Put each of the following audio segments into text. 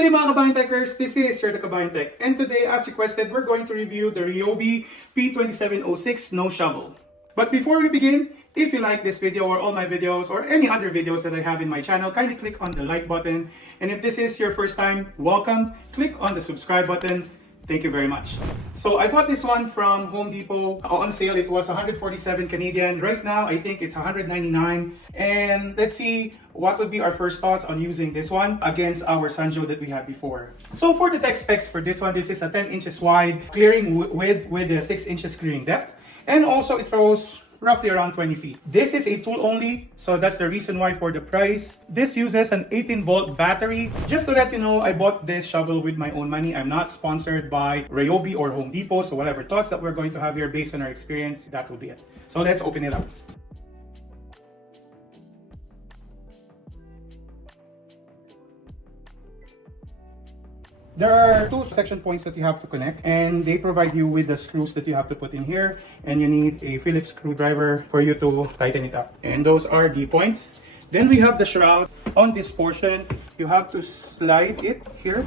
day mga kabayan techers, this is your Kabayan Tech, and today as requested we're going to review the Ryobi P2706 Snow Shovel. But before we begin, if you like this video or all my videos or any other videos that I have in my channel, kindly click on the like button, and if this is your first time, welcome, click on the subscribe button. Thank you very much. So I bought this one from Home Depot. On sale it was 147 Canadian. Right now I think it's 199. And let's see what would be our first thoughts on using this one against our Sanjo that we had before. So for the tech specs for this one, this is a 10 inches wide clearing width with a 6 inches clearing depth. And also it throws roughly around 20 feet. This is a tool only, so that's the reason why for the price. This uses an 18-volt battery. Just to let you know, I bought this shovel with my own money. I'm not sponsored by Ryobi or Home Depot, so whatever thoughts that we're going to have here based on our experience, that will be it. So let's open it up. There are two section points that you have to connect, and they provide you with the screws that you have to put in here, and you need a Phillips screwdriver for you to tighten it up. And those are the points. Then we have the shroud. On this portion, you have to slide it here.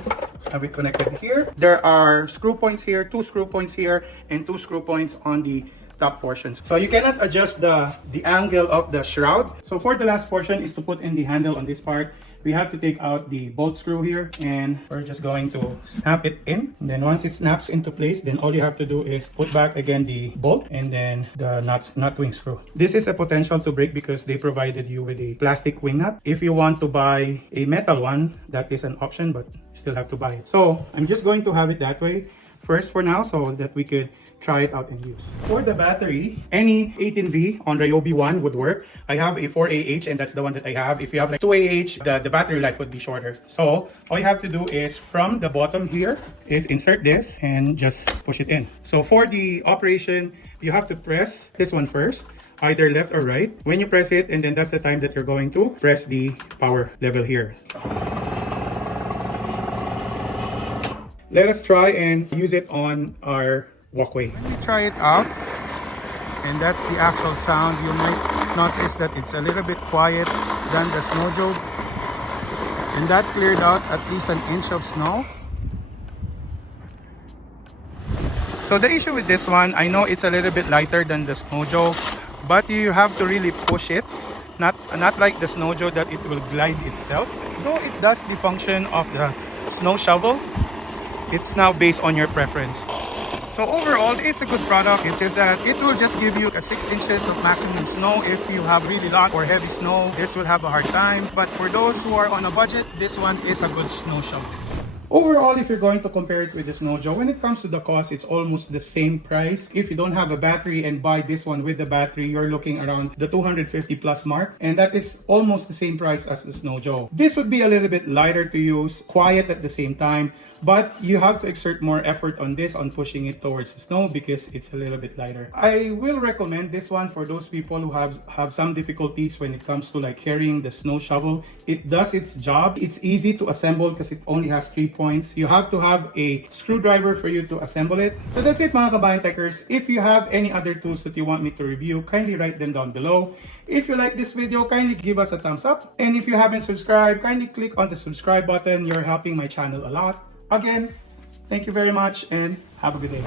Have it connected here. There are screw points here, 2 screw points here, and 2 screw points on the top portions. So you cannot adjust the angle of the shroud. So for the last portion is to put in the handle on this part. We have to take out the bolt screw here, and we're just going to snap it in. And then once it snaps into place, then all you have to do is put back again the bolt and then the nut wing screw. This is a potential to break because they provided you with a plastic wing nut. If you want to buy a metal one, that is an option, but you still have to buy it. So I'm just going to have it that way first for now so that we could try it out and use. For the battery, any 18V on Ryobi 1 would work. I have a 4AH and that's the one that I have. If you have like 2AH, the battery life would be shorter. So all you have to do is from the bottom here is insert this and just push it in. So for the operation, you have to press this one first, either left or right. When you press it, and then that's the time that you're going to press the power level here. Let us try and use it on our walkway. When we try it out, and that's the actual sound, you might notice that it's a little bit quiet than the snow job, and that cleared out at least an inch of snow. So the issue with this one, I know it's a little bit lighter than the snow job, but you have to really push it, not like the snow job that it will glide itself. Though it does the function of the snow shovel, it's now based on your preference. So overall, it's a good product. It says that it will just give you 6 inches of maximum snow. If you have really lot or heavy snow, this will have a hard time. But for those who are on a budget, this one is a good snow shovel. Overall, if you're going to compare it with the Snow Joe, when it comes to the cost, it's almost the same price. If you don't have a battery and buy this one with the battery, you're looking around the 250 plus mark, and that is almost the same price as the Snow Joe. This would be a little bit lighter to use, quiet at the same time, but you have to exert more effort on this, on pushing it towards the snow because it's a little bit lighter. I will recommend this one for those people who have some difficulties when it comes to like carrying the snow shovel. It does its job. It's easy to assemble because it only has 3 points. You have to have a screwdriver for you to assemble it. So that's it mga kabayan techers. If you have any other tools that you want me to review, kindly write them down below. If you like this video, kindly give us a thumbs up. And if you haven't subscribed, kindly click on the subscribe button. You're helping my channel a lot. Again, thank you very much and have a good day.